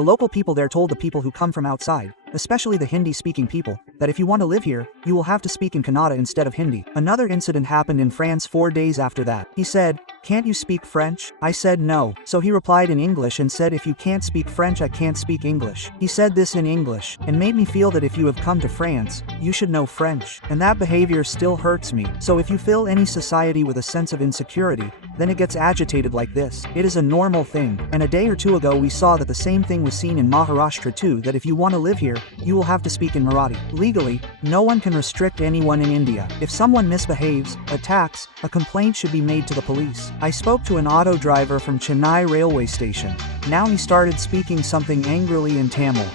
The local people there told the people who come from outside, especially the Hindi-speaking people, that if you want to live here, you will have to speak in Kannada instead of Hindi. Another incident happened in France 4 days after that. He said, "Can't you speak French?" I said no. So he replied in English and said, "If you can't speak French, I can't speak English." He said this in English, and made me feel that if you have come to France, you should know French. And that behavior still hurts me. So if you fill any society with a sense of insecurity, then it gets agitated like this. It is a normal thing. And a day or two ago we saw that the same thing was seen in Maharashtra too, that if you want to live here, you will have to speak in Marathi. Legally, no one can restrict anyone in India. If someone misbehaves, attacks, a complaint should be made to the police. I spoke to an auto driver from Chennai railway station. Now he started speaking something angrily in Tamil.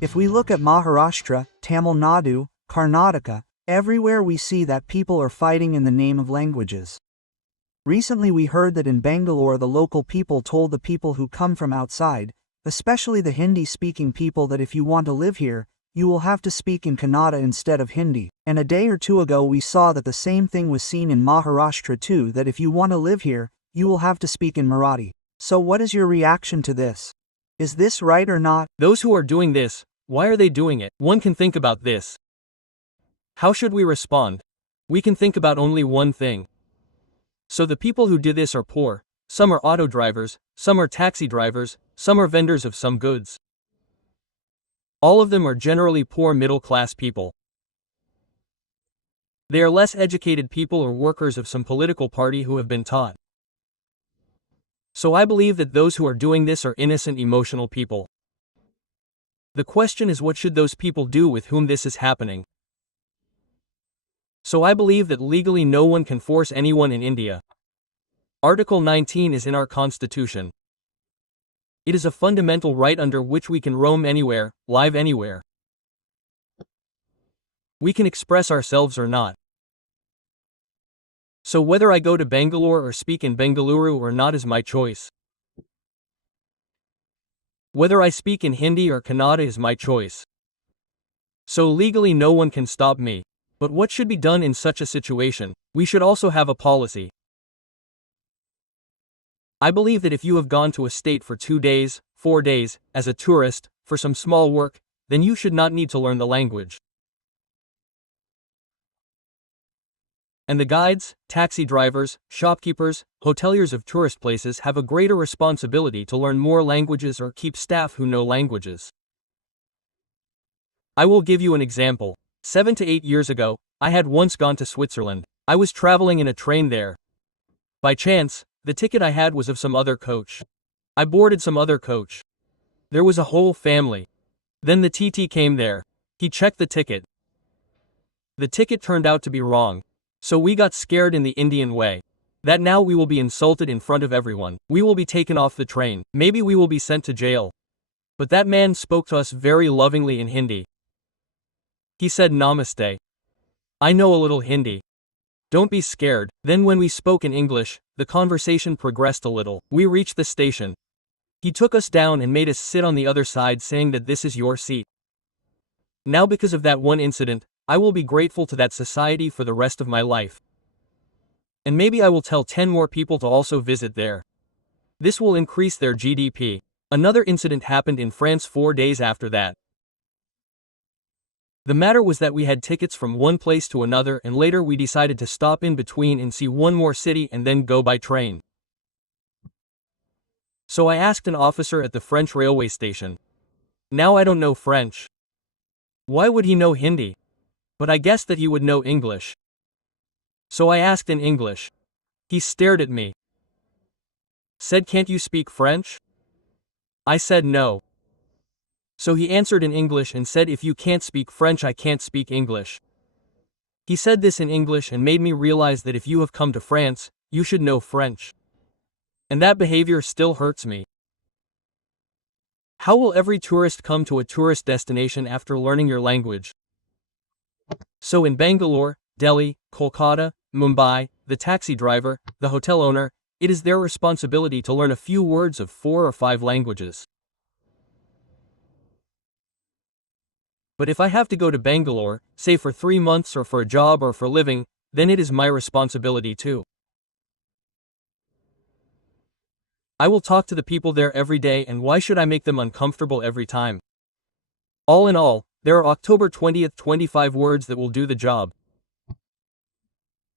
If we look at Maharashtra, Tamil Nadu, Karnataka, everywhere we see that people are fighting in the name of languages. Recently we heard that in Bangalore the local people told the people who come from outside, especially the Hindi-speaking people, that if you want to live here, you will have to speak in Kannada instead of Hindi. And a day or two ago we saw that the same thing was seen in Maharashtra too, that if you want to live here, you will have to speak in Marathi. So what is your reaction to this? Is this right or not? Those who are doing this, why are they doing it? One can think about this. How should we respond? We can think about only one thing. So the people who did this are poor. Some are auto drivers, some are taxi drivers, some are vendors of some goods. All of them are generally poor middle-class people. They are less educated people or workers of some political party who have been taught. So I believe that those who are doing this are innocent, emotional people. The question is, what should those people do with whom this is happening? So I believe that legally no one can force anyone in India. Article 19 is in our constitution. It is a fundamental right under which we can roam anywhere, live anywhere. We can express ourselves or not. So whether I go to Bangalore or speak in Bengaluru or not is my choice. Whether I speak in Hindi or Kannada is my choice. So legally no one can stop me. But what should be done in such a situation? We should also have a policy. I believe that if you have gone to a state for 2 days, 4 days, as a tourist, for some small work, then you should not need to learn the language. And the guides, taxi drivers, shopkeepers, hoteliers of tourist places have a greater responsibility to learn more languages or keep staff who know languages. I will give you an example. 7 to 8 years ago, I had once gone to Switzerland. I was traveling in a train there. By chance, the ticket I had was of some other coach. I boarded some other coach. There was a whole family. Then the TT came there. He checked the ticket. The ticket turned out to be wrong. So we got scared in the Indian way. That now we will be insulted in front of everyone. We will be taken off the train. Maybe we will be sent to jail. But that man spoke to us very lovingly in Hindi. He said, "Namaste. I know a little Hindi. Don't be scared." Then when we spoke in English, the conversation progressed a little. We reached the station. He took us down and made us sit on the other side, saying that this is your seat. Now because of that one incident, I will be grateful to that society for the rest of my life. And maybe I will tell 10 more people to also visit there. This will increase their GDP. Another incident happened in France 4 days after that. The matter was that we had tickets from one place to another, and later we decided to stop in between and see one more city and then go by train. So I asked an officer at the French railway station. Now I don't know French. Why would he know Hindi? But I guessed that he would know English. So I asked in English. He stared at me. Said, "Can't you speak French?" I said no. So he answered in English and said, "If you can't speak French, I can't speak English." He said this in English and made me realize that if you have come to France, you should know French. And that behavior still hurts me. How will every tourist come to a tourist destination after learning your language? So in Bangalore, Delhi, Kolkata, Mumbai, the taxi driver, the hotel owner, it is their responsibility to learn a few words of 4 or 5 languages. But if I have to go to Bangalore, say for 3 months or for a job or for living, then it is my responsibility too. I will talk to the people there every day, and why should I make them uncomfortable every time? All in all, there are October 20th 25 words that will do the job.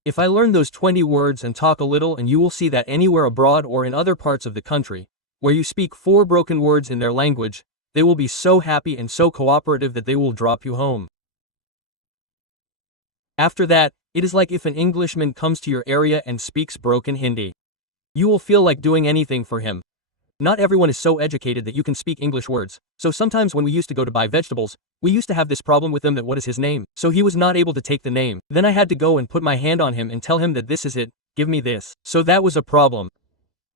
If I learn those 20 words and talk a little, and you will see that anywhere abroad or in other parts of the country, where you speak 4 broken words in their language, they will be so happy and so cooperative that they will drop you home. After that, it is like if an Englishman comes to your area and speaks broken Hindi. You will feel like doing anything for him. Not everyone is so educated that you can speak English words, so sometimes when we used to go to buy vegetables, we used to have this problem with him that what is his name, so he was not able to take the name. Then I had to go and put my hand on him and tell him that this is it, give me this. So that was a problem.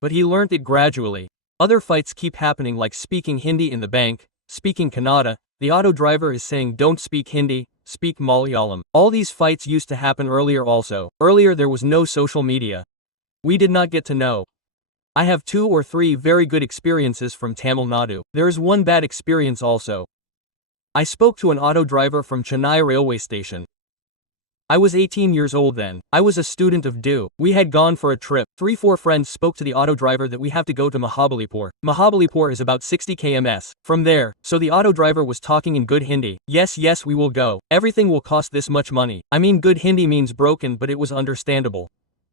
But he learnt it gradually. Other fights keep happening, like speaking Hindi in the bank, speaking Kannada, the auto driver is saying don't speak Hindi, speak Malayalam. All these fights used to happen earlier also. Earlier there was no social media. We did not get to know. I have 2 or 3 very good experiences from Tamil Nadu. There is one bad experience also. I spoke to an auto driver from Chennai railway station. I was 18 years old then. I was a student of DU. We had gone for a trip. 3-4 friends spoke to the auto driver that we have to go to Mahabalipur. Mahabalipur is about 60 km from there. So the auto driver was talking in good Hindi. Yes, we will go. Everything will cost this much money. I mean, good Hindi means broken, but it was understandable.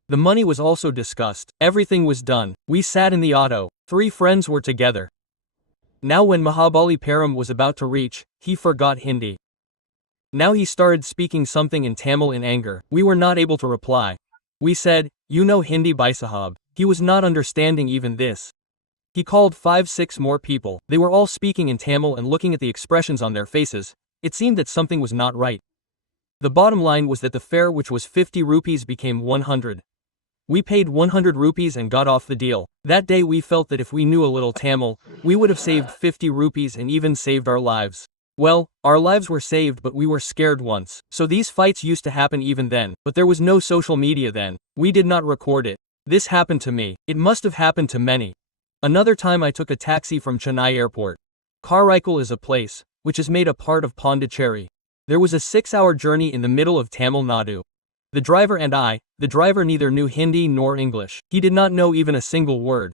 The money was also discussed. Everything was done. We sat in the auto. 3 friends were together. Now when Mahabalipuram was about to reach, he forgot Hindi. Now he started speaking something in Tamil in anger. We were not able to reply. We said, you know Hindi bhai sahab. He was not understanding even this. He called 5-6 more people. They were all speaking in Tamil, and looking at the expressions on their faces, it seemed that something was not right. The bottom line was that the fare, which was 50 rupees, became 100. We paid 100 rupees and got off the deal. That day we felt that if we knew a little Tamil, we would have saved 50 rupees and even saved our lives. Well, our lives were saved, but we were scared once. So these fights used to happen even then, but there was no social media then. We did not record it. This happened to me. It must have happened to many. Another time I took a taxi from Chennai airport. Karaikal is a place, which is made a part of Pondicherry. There was a 6-hour journey in the middle of Tamil Nadu. The driver and the driver neither knew Hindi nor English. He did not know even a single word.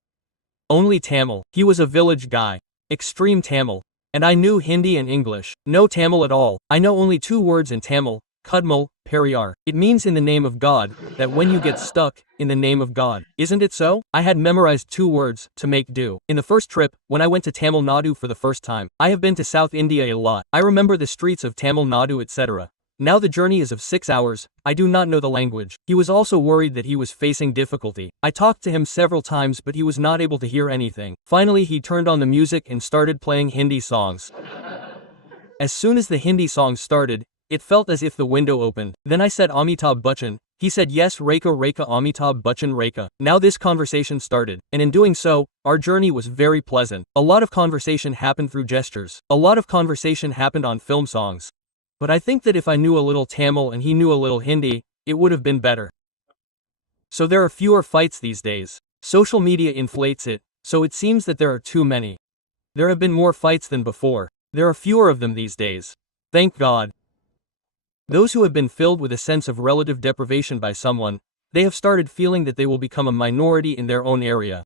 Only Tamil. He was a village guy. Extreme Tamil. And I knew Hindi and English. No Tamil at all. I know only 2 words in Tamil, Kudmal, Periyar. It means in the name of God, that when you get stuck, in the name of God. Isn't it so? I had memorized 2 words, to make do. In the first trip, when I went to Tamil Nadu for the first time, I have been to South India a lot. I remember the streets of Tamil Nadu, etc. Now the journey is of 6 hours, I do not know the language. He was also worried that he was facing difficulty. I talked to him several times, but he was not able to hear anything. Finally he turned on the music and started playing Hindi songs. As soon as the Hindi songs started, it felt as if the window opened. Then I said Amitabh Bachchan. He said yes, Rekha Amitabh Bachchan Rekha. Now this conversation started, and in doing so, our journey was very pleasant. A lot of conversation happened through gestures. A lot of conversation happened on film songs. But I think that if I knew a little Tamil and he knew a little Hindi, it would have been better. So there are fewer fights these days. Social media inflates it, so it seems that there are too many. There have been more fights than before. There are fewer of them these days. Thank God. Those who have been filled with a sense of relative deprivation by someone, they have started feeling that they will become a minority in their own area.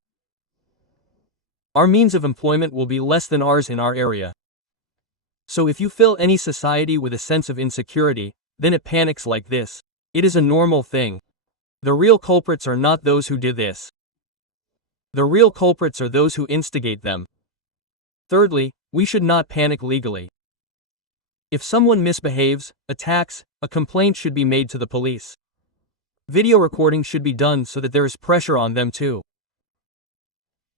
Our means of employment will be less than ours in our area. So if you fill any society with a sense of insecurity, then it panics like this. It is a normal thing. The real culprits are not those who did this. The real culprits are those who instigate them. Thirdly, we should not panic legally. If someone misbehaves, attacks, a complaint should be made to the police. Video recording should be done so that there is pressure on them too.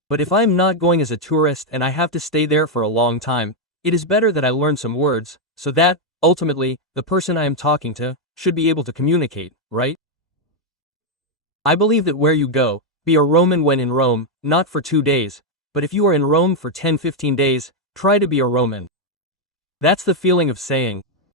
But if I am not going as a tourist and I have to stay there for a long time, it is better that I learn some words, so that, ultimately, the person I am talking to should be able to communicate, right? I believe that where you go, be a Roman when in Rome, not for 2 days, but if you are in Rome for 10-15 days, try to be a Roman. That's the feeling of saying,